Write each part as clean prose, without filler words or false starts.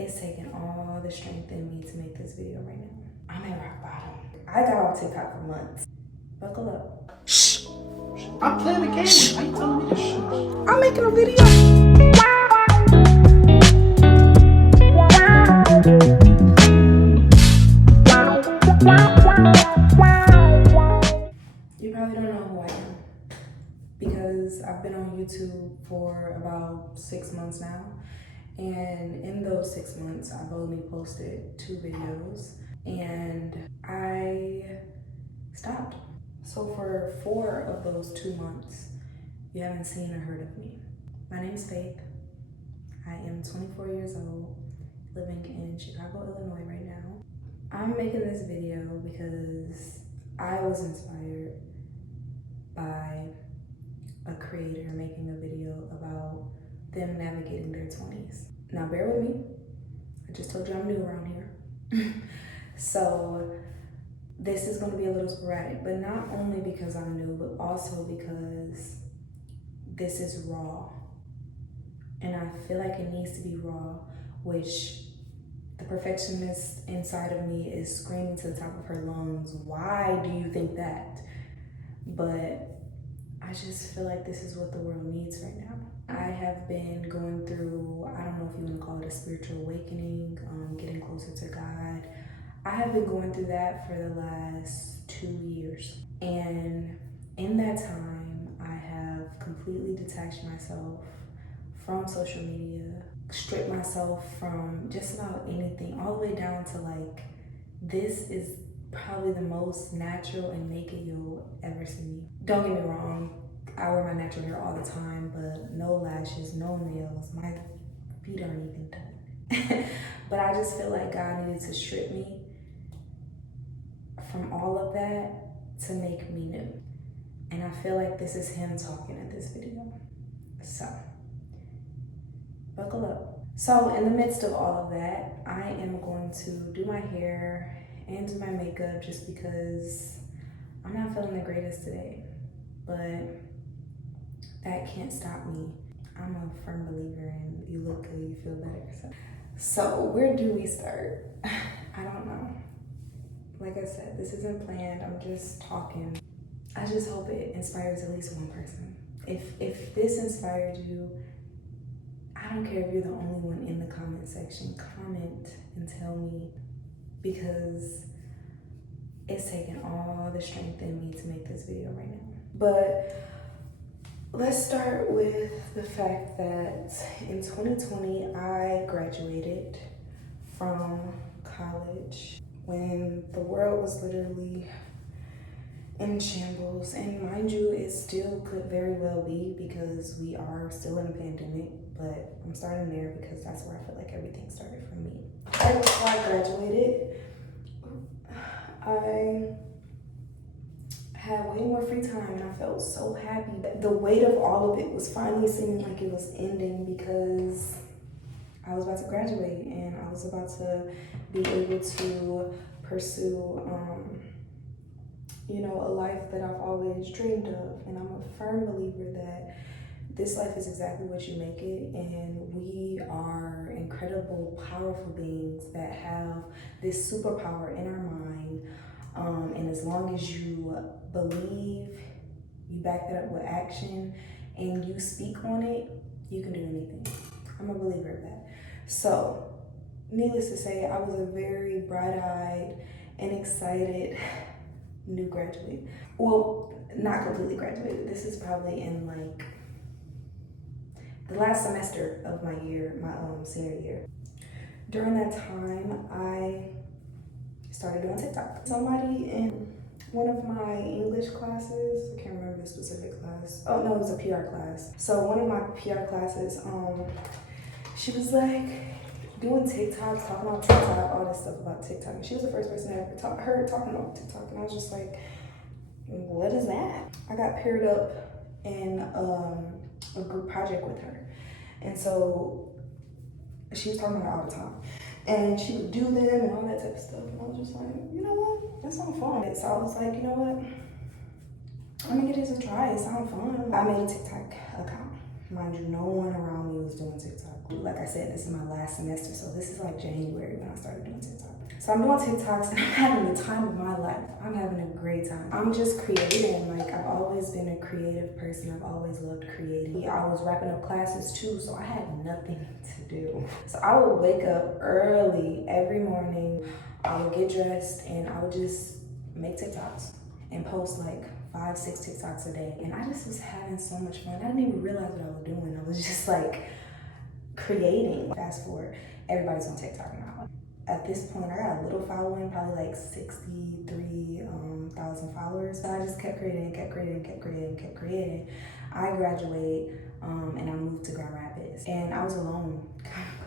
It's taking all the strength in me to make this video right now. I'm at rock bottom. I got off TikTok for months. Buckle up. Shh. I'm playing the game. Why you telling me to shh? I'm making a video. You probably don't know who I am because I've been on YouTube for about 6 months now. And in those 6 months, I've only posted 2 videos and I stopped. So for 4 of those 2 months, you haven't seen or heard of me. My name is Faith. I am 24 years old, living in Chicago, Illinois right now. I'm making this video because I was inspired by a creator making a video about them navigating their 20s. Now bear with me, I just told you I'm new around here. So this is going to be a little sporadic, but not only because I'm new, but also because this is raw. And I feel like it needs to be raw, which the perfectionist inside of me is screaming to the top of her lungs, why do you think that? But I just feel like this is what the world needs right now. I have been going through, I don't know if you want to call it a spiritual awakening, getting closer to God. I have been going through that for the last 2 years. And in that time, I have completely detached myself from social media, stripped myself from just about anything, all the way down to like, this is probably the most natural and naked you'll ever see me. Don't get me wrong, I wear my natural hair all the time, but no lashes, no nails, my feet aren't even done. But I just feel like God needed to strip me from all of that to make me new. And I feel like this is him talking in this video. So, buckle up. So in the midst of all of that, I am going to do my hair and do my makeup just because I'm not feeling the greatest today. But that can't stop me. I'm a firm believer in you look good, you feel better. So where do we start? I don't know. Like I said, this isn't planned, I'm just talking. I just hope it inspires at least one person. If this inspired you, I don't care if you're the only one in the comment section, comment and tell me, because it's taking all the strength in me to make this video right now. But let's start with the fact that in 2020, I graduated from college when the world was literally in shambles. And mind you, it still could very well be because we are still in a pandemic, but I'm starting there because that's where I feel like everything started for me. Right before I graduated, I had way more free time and I felt so happy. The weight of all of it was finally seeming like it was ending because I was about to graduate and I was about to be able to pursue a life that I've always dreamed of. And I'm a firm believer that this life is exactly what you make it, and we are incredible, powerful beings that have this superpower in our mind. And as long as you believe, you back that up with action, and you speak on it, you can do anything. I'm a believer of that. So, needless to say, I was a very bright-eyed and excited new graduate. Well, not completely graduated. This is probably in like the last semester of my year, my senior year. During that time, I started doing TikTok. Somebody in one of my English classes, I can't remember the specific class. Oh no, it was a PR class. So one of my PR classes, she was like doing TikTok, talking about TikTok, all this stuff about TikTok. And she was the first person I ever heard talking about TikTok. And I was just like, what is that? I got paired up in a group project with her. And so she was talking about it all the time. And she would do them and all that type of stuff. And I was just like, you know what? That sounds fun. So I was like, you know what? I'm gonna give this a try. It sounds fun. I made a TikTok account. Mind you, no one around me was doing TikTok. Like I said, this is my last semester, so this is like January when I started doing TikTok. So I'm doing TikToks and I'm having the time of my life. I'm having a great time. I'm just creating. Like, I've always been a creative person. I've always loved creating. I was wrapping up classes too, so I had nothing to do. So I would wake up early every morning. I would get dressed and I would just make TikToks and post like 5-6 TikToks a day. And I just was having so much fun. I didn't even realize what I was doing. I was just like creating. Fast forward, everybody's on TikTok now. At this point, I got a little following, probably like 63,000 followers. So I just kept creating. I graduate and I moved to Grand Rapids. And I was alone,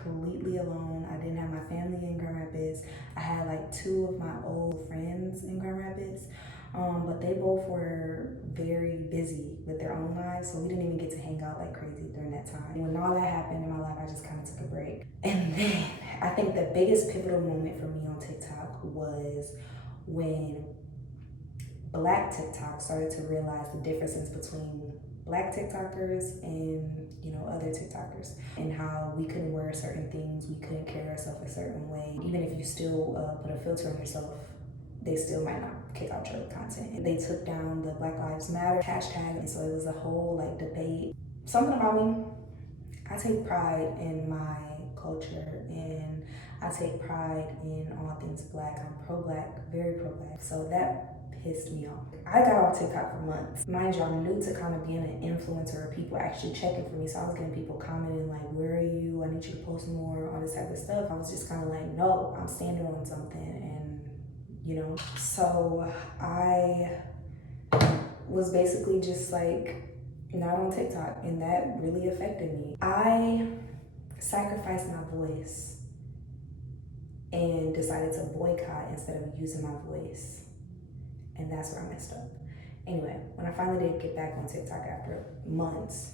completely alone. I didn't have my family in Grand Rapids. I had like 2 of my old friends in Grand Rapids. But they both were very busy with their own lives, so we didn't even get to hang out like crazy during that time. When all that happened in my life, I just kind of took a break. And then I think the biggest pivotal moment for me on TikTok was when Black TikTok started to realize the differences between Black TikTokers and, you know, other TikTokers, and how we couldn't wear certain things, we couldn't carry ourselves a certain way. Even if you still put a filter on yourself, they still might not kick out your content. They took down the Black Lives Matter hashtag, and so it was a whole like debate. Something about me, I take pride in my culture and I take pride in all things Black. I'm pro-Black, very pro-Black. So that pissed me off. I got off TikTok for months. Mind you, I'm new to kind of being an influencer, or people actually checking for me. So I was getting people commenting like, where are you? I need you to post more, all this type of stuff. I was just kind of like, no, I'm standing on something. And you know, so I was basically just like not on TikTok, and that really affected me. I sacrificed my voice and decided to boycott instead of using my voice, and that's where I messed up. Anyway, when I finally did get back on TikTok after months,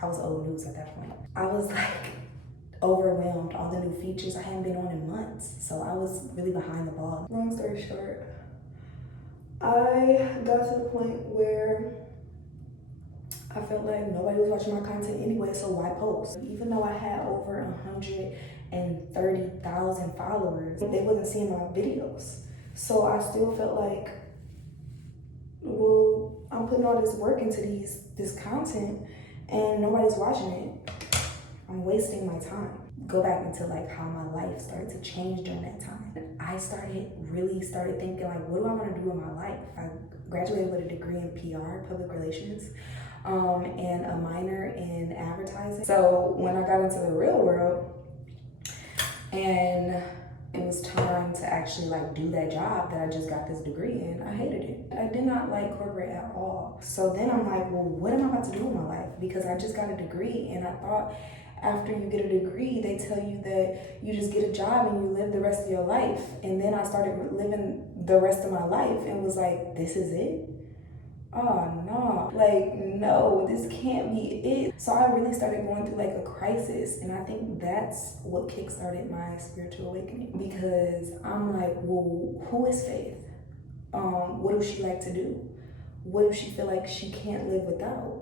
I was old news at that point. I was like overwhelmed, all the new features. I hadn't been on in months, so I was really behind the ball. Long story short, I got to the point where I felt like nobody was watching my content anyway, so why post? Even though I had over 130,000 followers, they wasn't seeing my videos. So I still felt like, well, I'm putting all this work into this content and nobody's watching it. I'm wasting my time. Go back into like how my life started to change during that time. I really started thinking like, what do I want to do in my life? I graduated with a degree in PR, public relations, and a minor in advertising. So when I got into the real world and it was time to actually like do that job that I just got this degree in, I hated it. I did not like corporate at all. So then I'm like, well, what am I about to do in my life? Because I just got a degree, and I thought after you get a degree, they tell you that you just get a job and you live the rest of your life. And then I started living the rest of my life and was like, this is it? Oh no, like no, this can't be it. So I really started going through like a crisis, and I think that's what kickstarted my spiritual awakening, because I'm like, well, who is Faith? What does she like to do? What does she feel like she can't live without?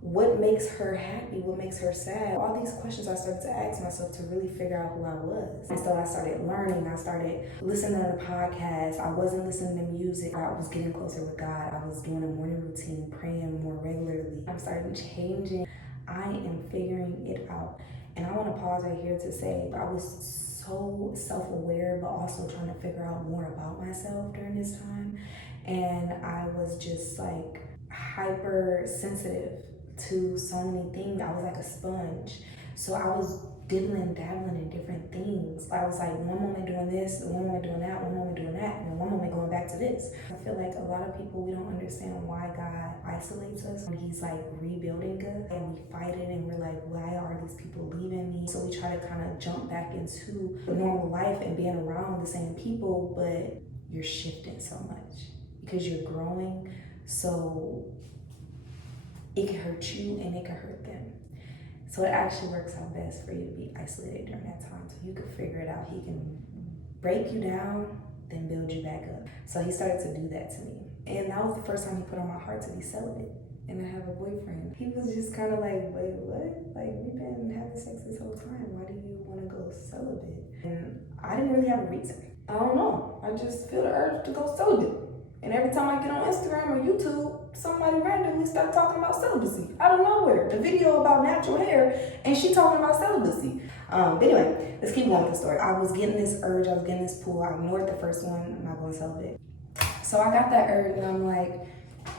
What makes her happy? What makes her sad? All these questions I started to ask myself to really figure out who I was. And so I started learning. I started listening to podcasts. I wasn't listening to music. I was getting closer with God. I was doing a morning routine, praying more regularly. I started changing. I am figuring it out. And I want to pause right here to say I was so self-aware, but also trying to figure out more about myself during this time. And I was just like hypersensitive to so many things. I was like a sponge. So I was dabbling in different things. I was like one moment doing this, one moment doing that, one moment doing that, and one moment going back to this. I feel like a lot of people, we don't understand why God isolates us when He's like rebuilding us, and we fight it and we're like, why are these people leaving me? So we try to kind of jump back into normal life and being around the same people, but you're shifting so much because you're growing. So it can hurt you and it can hurt them. So it actually works out best for you to be isolated during that time, so you can figure it out. He can break you down, then build you back up. So He started to do that to me. And that was the first time He put on my heart to be celibate. and I have a boyfriend. He was just kind of like, wait, what? Like, we've been having sex this whole time. Why do you want to go celibate? And I didn't really have a reason. I don't know. I just feel the urge to go celibate. And every time I get on Instagram or YouTube, somebody randomly start talking about celibacy out of nowhere. The video about natural hair, and she talking about celibacy. But anyway, let's keep going with the story. I was getting this urge, I was getting this pull. I ignored the first one. I'm not going celibate. So I got that urge, and I'm like,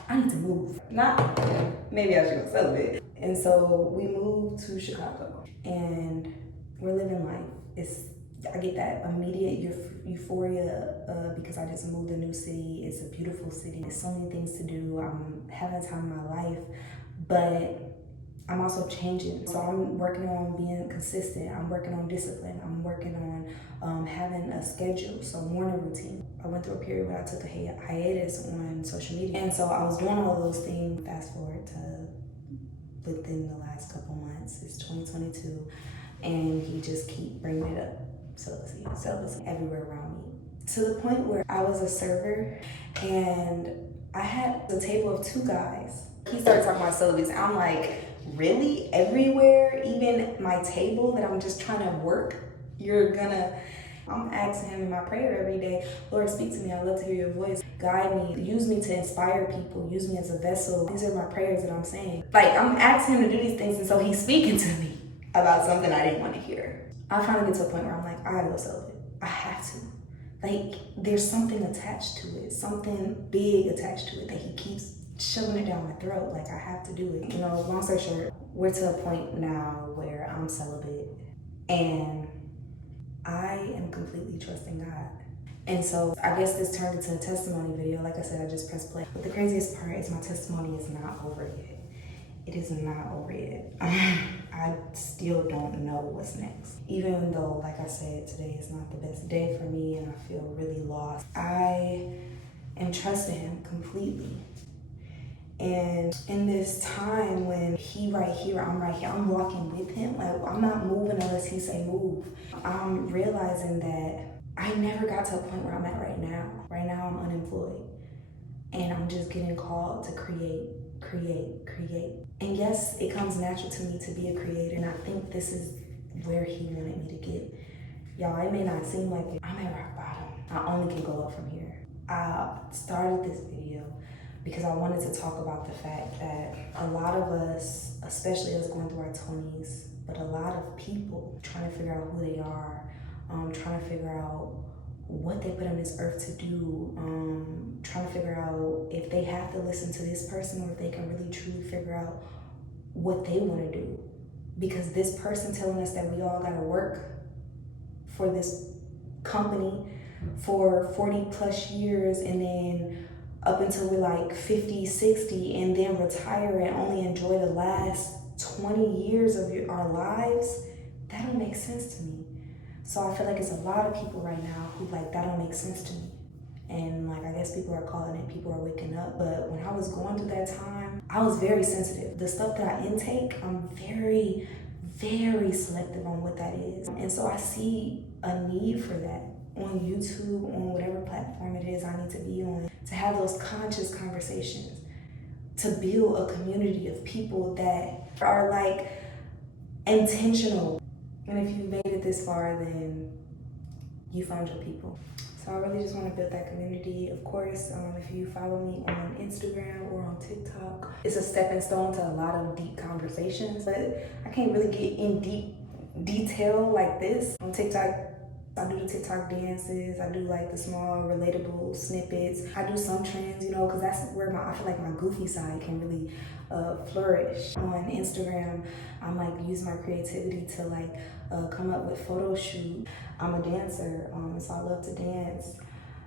I need to move. Not, maybe I should go celibate. And so we moved to Chicago, and we're living life. I get that immediate euphoria because I just moved to a new city. It's a beautiful city. There's so many things to do. I'm having the time of my life, but I'm also changing. So I'm working on being consistent. I'm working on discipline. I'm working on having a schedule, so morning routine. I went through a period where I took a hiatus on social media. And so I was doing all those things. Fast forward to within the last couple months, it's 2022, and he just keep bringing it up. Celibacy everywhere around me. To the point where I was a server and I had a table of 2 guys. He started talking about celibacy. I'm like, really? Everywhere? Even my table that I'm just trying to work? I'm asking him in my prayer every day, Lord, speak to me. I love to hear your voice. Guide me. Use me to inspire people. Use me as a vessel. These are my prayers that I'm saying. Like, I'm asking him to do these things, and so he's speaking to me about something I didn't want to hear. I finally get to a point where I'm like, I gotta go celibate. I have to. Like, there's something attached to it, something big attached to it that he keeps shoving it down my throat. Like, I have to do it. You know, long story short, we're to a point now where I'm celibate and I am completely trusting God. And so I guess this turned into a testimony video. Like I said, I just pressed play. But the craziest part is my testimony is not over yet. It is not over yet. I still don't know what's next. Even though, like I said, today is not the best day for me and I feel really lost. I am trusting him completely. And in this time when he right here, I'm walking with him. Like, I'm not moving unless he say move. I'm realizing that I never got to a point where I'm at right now. Right now I'm unemployed. And I'm just getting called to create. And yes, it comes natural to me to be a creator. And I think this is where he wanted me to get. Y'all, it may not seem like it. I'm at rock bottom. I only can go up from here. I started this video because I wanted to talk about the fact that a lot of us, especially us going through our 20s, but a lot of people trying to figure out who they are, trying to figure out what they put on this earth to do, trying to figure out if they have to listen to this person or if they can really truly figure out what they want to do. Because this person telling us that we all got to work for this company for 40 plus years and then up until we're like 50, 60 and then retire and only enjoy the last 20 years of our lives, that don't make sense to me. So I feel like it's a lot of people right now who like, that don't make sense to me. And like, I guess people are calling it, people are waking up. But when I was going through that time, I was very sensitive. The stuff that I intake, I'm very, very selective on what that is. And so I see a need for that on YouTube, on whatever platform it is I need to be on, to have those conscious conversations, to build a community of people that are like intentional. And if you made it this far, then you found your people. So I really just want to build that community. Of course, if you follow me on Instagram or on TikTok, it's a stepping stone to a lot of deep conversations, but I can't really get in deep detail like this. On TikTok, I do the TikTok dances, I do like the small relatable snippets. I do some trends, because that's where I feel like my goofy side can really flourish. On Instagram, I'm like using my creativity to like come up with photo shoot. I'm a dancer, so I love to dance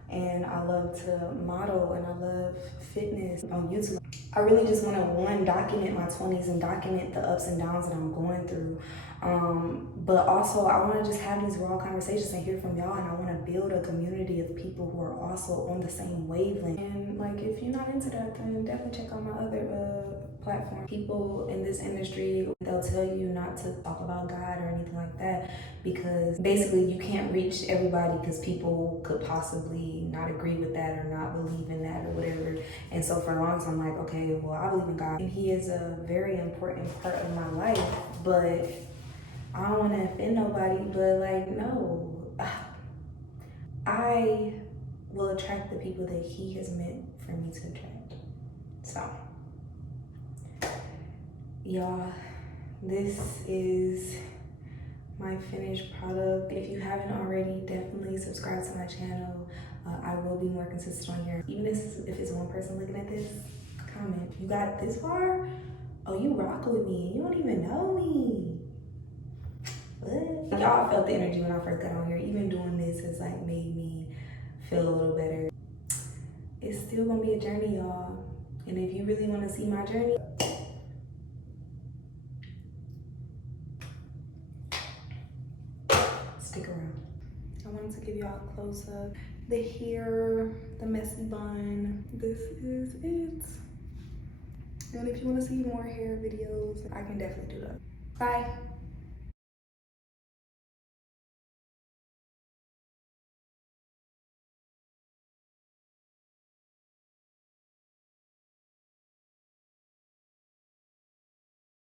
and I love to model and I love fitness on YouTube. I really just want to, document my 20s and document the ups and downs that I'm going through. But also I want to just have these raw conversations and hear from y'all, and I want to build a community of people who are also on the same wavelength. And like, if you're not into that, then definitely check out my other platform. People in this industry, they'll tell you not to talk about God or anything like that, because basically you can't reach everybody because people could possibly not agree with that or not believe in that or whatever. And so for a long time, I'm like, okay, well, I believe in God and he is a very important part of my life, but I don't want to offend nobody. But like, no, I will attract the people that he has meant for me to attract. So y'all, this is my finished product. If you haven't already, definitely subscribe to my channel. I will be more consistent on here. Even if it's one person looking at this, comment. You got this far? Oh, you rock with me. You don't even know me. What? Y'all felt the energy when I first got on here. Even doing this has like made me feel a little better. It's still gonna be a journey, y'all. And if you really want to see my journey, stick around. I wanted to give y'all a close up. The hair, the messy bun, this is it. And if you want to see more hair videos, I can definitely do that. Bye.